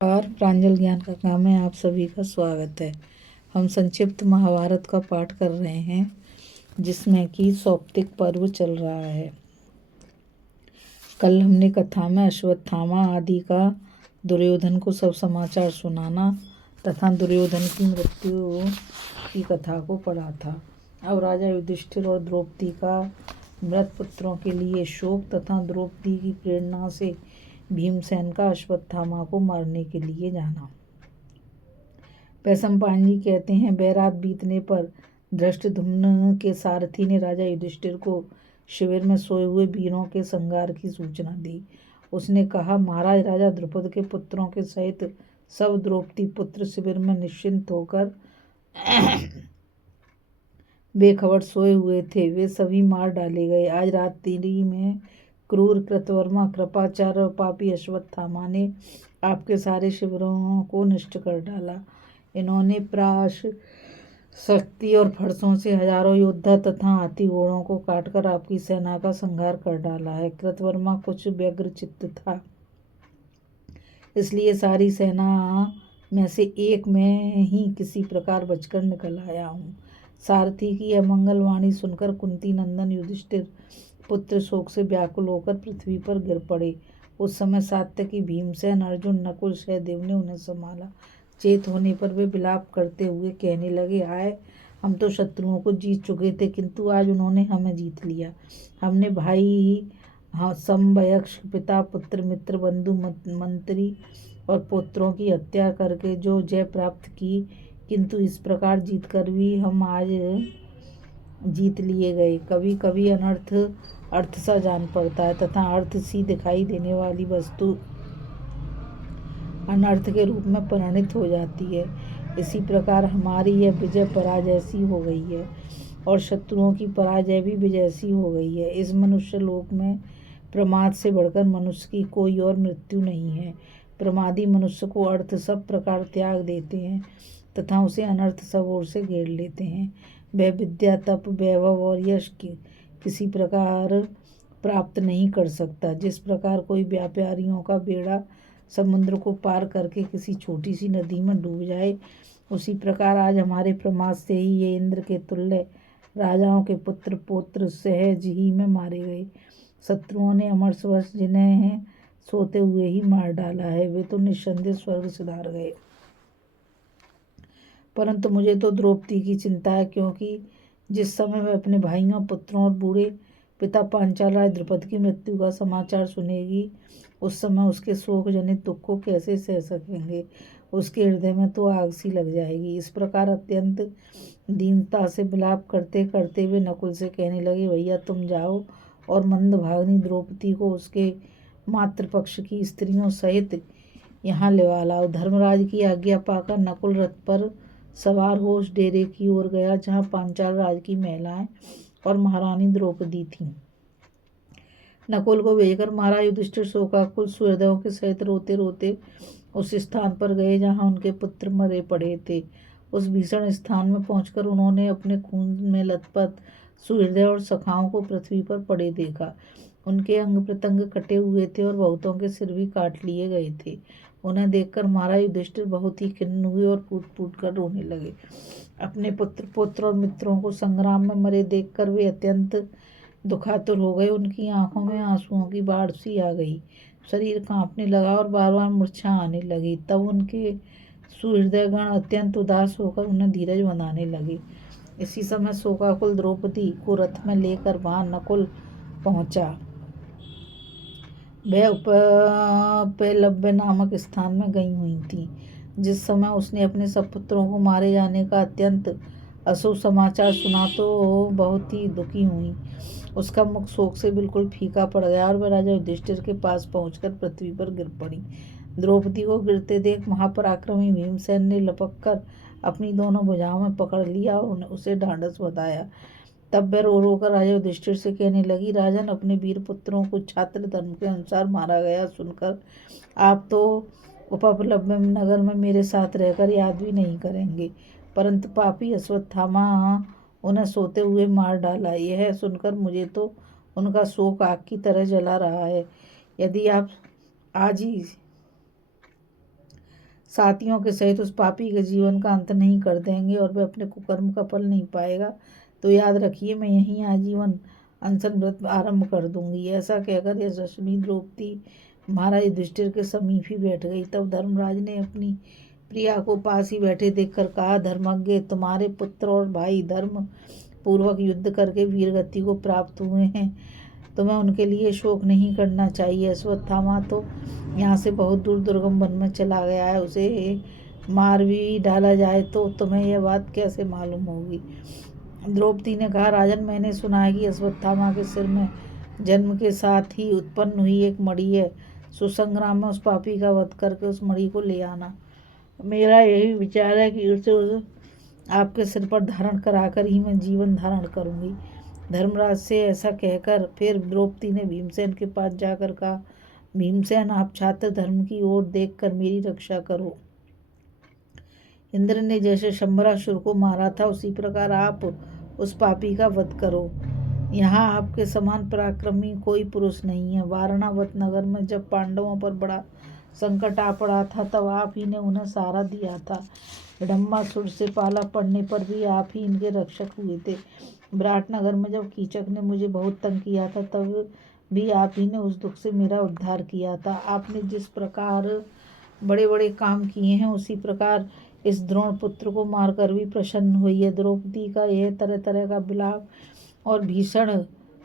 और प्रांजल ज्ञान का काम में आप सभी का स्वागत है। हम संक्षिप्त महाभारत का पाठ कर रहे हैं जिसमें कि सौप्तिक पर्व चल रहा है। कल हमने कथा में अश्वत्थामा आदि का दुर्योधन को सब समाचार सुनाना तथा दुर्योधन की मृत्यु की कथा को पढ़ा था। अब राजा युधिष्ठिर और द्रौपदी का मृत पुत्रों के लिए शोक तथा द्रौपदी की प्रेरणा से भीमसेन का अश्वत्थामा को मारने के लिए जाना। पैसमपान जी कहते हैं, बैरात बीतने पर धृष्टद्युम्न के सारथी ने राजा युधिष्ठिर को शिविर में सोए हुए वीरों के संहार की सूचना दी। उसने कहा, महाराज राजा द्रुपद के पुत्रों के सहित सब द्रौपदी पुत्र शिविर में निश्चिंत होकर बेखबर सोए हुए थे। वे सभी मार डाले गए। आज रात्रि में क्रूर कृतवर्मा कृपाचार्य और पापी अश्वत्थामा ने आपके सारे शिविरों को नष्ट कर डाला। इन्होंने प्राश, शक्ति और फरसों से हजारों योद्धा तथा हाथी घोड़ों को काटकर आपकी सेना का संहार कर डाला है। कृतवर्मा कुछ व्यग्र चित्त था, इसलिए सारी सेना में से एक में ही किसी प्रकार बचकर निकल आया हूँ। सारथी की यह मंगलवाणी सुनकर कुंती नंदन युधिष्ठिर पुत्र शोक से व्याकुल होकर पृथ्वी पर गिर पड़े। उस समय सात्यकी, भीमसेन, अर्जुन, नकुल, सहदेव ने उन्हें संभाला। चेत होने पर वे विलाप करते हुए कहने लगे, हाय, हम तो शत्रुओं को जीत चुके थे, किंतु आज उन्होंने हमें जीत लिया। हमने भाई, समवयस्क, पिता, पुत्र, मित्र, बंधु, मंत्री और पुत्रों की हत्या करके जो जय प्राप्त की, किंतु इस प्रकार जीत कर भी हम आज जीत लिए गए। कभी कभी अनर्थ अर्थ सा जान पड़ता है तथा अर्थ सी दिखाई देने वाली वस्तु अनर्थ के रूप में परिणित हो जाती है। इसी प्रकार हमारी यह विजय पराजय सी हो गई है और शत्रुओं की पराजय भी विजय सी हो गई है। इस मनुष्य लोक में प्रमाद से बढ़कर मनुष्य की कोई और मृत्यु नहीं है। प्रमादी मनुष्य को अर्थ सब प्रकार त्याग देते हैं तथा उसे अनर्थ सब ओर से घेर लेते हैं। वह विद्या, तप, वैभव और यश किसी प्रकार प्राप्त नहीं कर सकता। जिस प्रकार कोई व्यापारियों का बेड़ा समुद्र को पार करके किसी छोटी सी नदी में डूब जाए, उसी प्रकार आज हमारे प्रमाद से ही ये इंद्र के तुल्य राजाओं के पुत्र पौत्र सहज ही में मारे गए। शत्रुओं ने अमरसवश जिन्हें सोते हुए ही मार डाला है, वे तो निस्संदेह स्वर्ग सिधार गए। परंतु मुझे तो द्रौपदी की चिंता है, क्योंकि जिस समय वह अपने भाइयों, पुत्रों और बूढ़े पिता पांचाल राज द्रुपद की मृत्यु का समाचार सुनेगी, उस समय उसके शोक जनित दुख को कैसे सह सकेंगे। उसके हृदय में तो आग सी लग जाएगी। इस प्रकार अत्यंत दीनता से विलाप करते करते वे नकुल से कहने लगे, भैया तुम जाओ और मंदभागिनी द्रौपदी को उसके मातृपक्ष की स्त्रियों सहित यहाँ लेवा लाओ। धर्मराज की आज्ञा पाकर नकुल रथ पर सवार हो उस डेरे की ओर गया जहाँ पांचाल राज की महिलाएं और महारानी द्रौपदी थीं। नकुल को भेजकर महाराज युधिष्ठिर शोकाकुल सुहृदयों के सहित रोते रोते उस स्थान पर गए जहाँ उनके पुत्र मरे पड़े थे। उस भीषण स्थान में पहुंचकर उन्होंने अपने खून में लथपथ सुहृदय और सखाओं को पृथ्वी पर पड़े देखा। उनके अंग प्रत्यंग कटे हुए थे और बहुतों के सिर भी काट लिए गए थे। उन्हें देखकर महाराज युधिष्ठिर बहुत ही खिन्न हुए और फूट फूट कर रोने लगे। अपने पुत्र पौत्र और मित्रों को संग्राम में मरे देखकर वे अत्यंत दुखातुर हो गए। उनकी आंखों में आंसुओं की बाढ़ सी आ गई, शरीर कांपने लगा और बार बार मूर्छा आने लगी। तब उनके सुहृदयगण अत्यंत उदास होकर उन्हें धीरज बंधाने लगे। इसी समय शोकाकुल द्रौपदी को रथ में लेकर वहां नकुल पहुंचा। वह उपलब्ध नामक स्थान में गई हुई थी। जिस समय उसने अपने सब पुत्रों को मारे जाने का अत्यंत अशुभ समाचार सुना तो बहुत ही दुखी हुई। उसका मुख शोक से बिल्कुल फीका पड़ गया और वह राजा युधिष्ठिर के पास पहुंचकर पृथ्वी पर गिर पड़ी। द्रौपदी को गिरते देख महापराक्रमी भीमसेन ने लपक कर अपनी दोनों भुजाओं में पकड़ लिया और उसे ढांढस बंधाया। तब वह रो रो कर राजा युधिष्ठिर से कहने लगी, राजन, अपने वीर पुत्रों को छात्र धर्म के अनुसार मारा गया सुनकर आप तो उपप्लव्य नगर में मेरे साथ रहकर याद भी नहीं करेंगे, परंतु पापी अश्वत्थामा उन्हें सोते हुए मार डाला। यह सुनकर मुझे तो उनका शोक आग की तरह जला रहा है। यदि आप आज ही साथियों के सहित उस पापी के जीवन का अंत नहीं कर देंगे और वह अपने कुकर्म का फल नहीं पाएगा, तो याद रखिए मैं यहीं आजीवन अनशन व्रत आरंभ कर दूंगी। ऐसा कहकर यशस्वी द्रौपदी महाराज युधिष्ठिर के समीप ही बैठ गई। तब धर्मराज ने अपनी प्रिया को पास ही बैठे देखकर कहा, धर्मज्ञ, तुम्हारे पुत्र और भाई धर्म पूर्वक युद्ध करके वीरगति को प्राप्त हुए हैं, तुम्हें उनके लिए शोक नहीं करना चाहिए। अश्वत्थामा तो यहाँ से बहुत दूर दुर्गम वन में चला गया है, उसे मार भी डाला जाए तो तुम्हें यह बात कैसे मालूम होगी। द्रौपदी ने कहा, राजन, मैंने सुना है कि अश्वत्थामा के सिर में जन्म के साथ ही उत्पन्न हुई एक मणि है। सुसंग्राम में उस पापी का वध करके उस मणि को ले आना। मेरा यही विचार है कि उसे आपके सिर पर धारण कराकर ही मैं जीवन धारण करूंगी। धर्मराज से ऐसा कहकर फिर द्रौपदी ने भीमसेन के पास जाकर कहा, भीमसेन, आप छात्र धर्म की ओर देखकर मेरी रक्षा करो। इंद्र ने जैसे शंबरासुर को मारा था, उसी प्रकार आप उस पापी का वध करो। यहाँ आपके समान पराक्रमी कोई पुरुष नहीं है। वारणावत नगर में जब पांडवों पर बड़ा संकट आ पड़ा था, तब आप ही ने उन्हें सहारा दिया था। हिडम्बासुर से पाला पड़ने पर भी आप ही इनके रक्षक हुए थे। विराटनगर में जब कीचक ने मुझे बहुत तंग किया था, तब भी आप ही ने उस दुख से मेरा उद्धार किया था। आपने जिस प्रकार बड़े बड़े काम किए हैं, उसी प्रकार इस द्रोण पुत्र को मारकर भी प्रसन्न हुई है। द्रौपदी का यह तरह तरह का विलाप और भीषण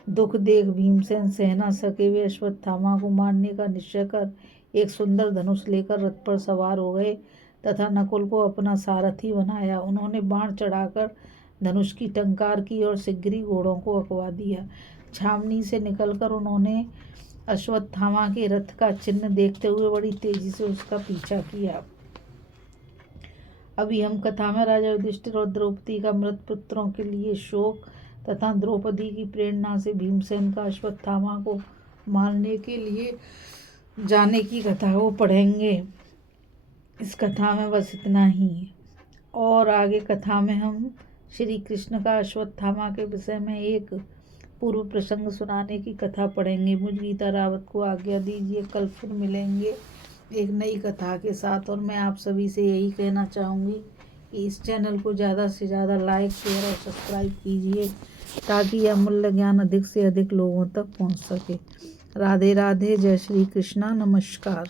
दुख देख भीमसेन सह न सके। वे अश्वत्थामा को मारने का निश्चय कर एक सुंदर धनुष लेकर रथ पर सवार हो गए तथा नकुल को अपना सारथी बनाया। उन्होंने बाण चढ़ाकर धनुष की टंकार की और शीघ्र घोड़ों को अकवा दिया। छावनी से निकलकर उन्होंने अश्वत्थामा के रथ का चिन्ह देखते हुए बड़ी तेजी से उसका पीछा किया। अभी हम कथा में राजा युधिष्ठिर और द्रौपदी का मृत पुत्रों के लिए शोक तथा द्रौपदी की प्रेरणा से भीमसेन का अश्वत्थामा को मारने के लिए जाने की कथा को पढ़ेंगे। इस कथा में बस इतना ही, और आगे कथा में हम श्री कृष्ण का अश्वत्थामा के विषय में एक पूर्व प्रसंग सुनाने की कथा पढ़ेंगे। मुझ गीता रावत को आज्ञा दीजिए, कल फिर मिलेंगे एक नई कथा के साथ। और मैं आप सभी से यही कहना चाहूँगी कि इस चैनल को ज़्यादा से ज़्यादा लाइक, शेयर और सब्सक्राइब कीजिए, ताकि यह अमूल्य ज्ञान अधिक से अधिक लोगों तक पहुँच सके। राधे राधे, जय श्री कृष्णा, नमस्कार।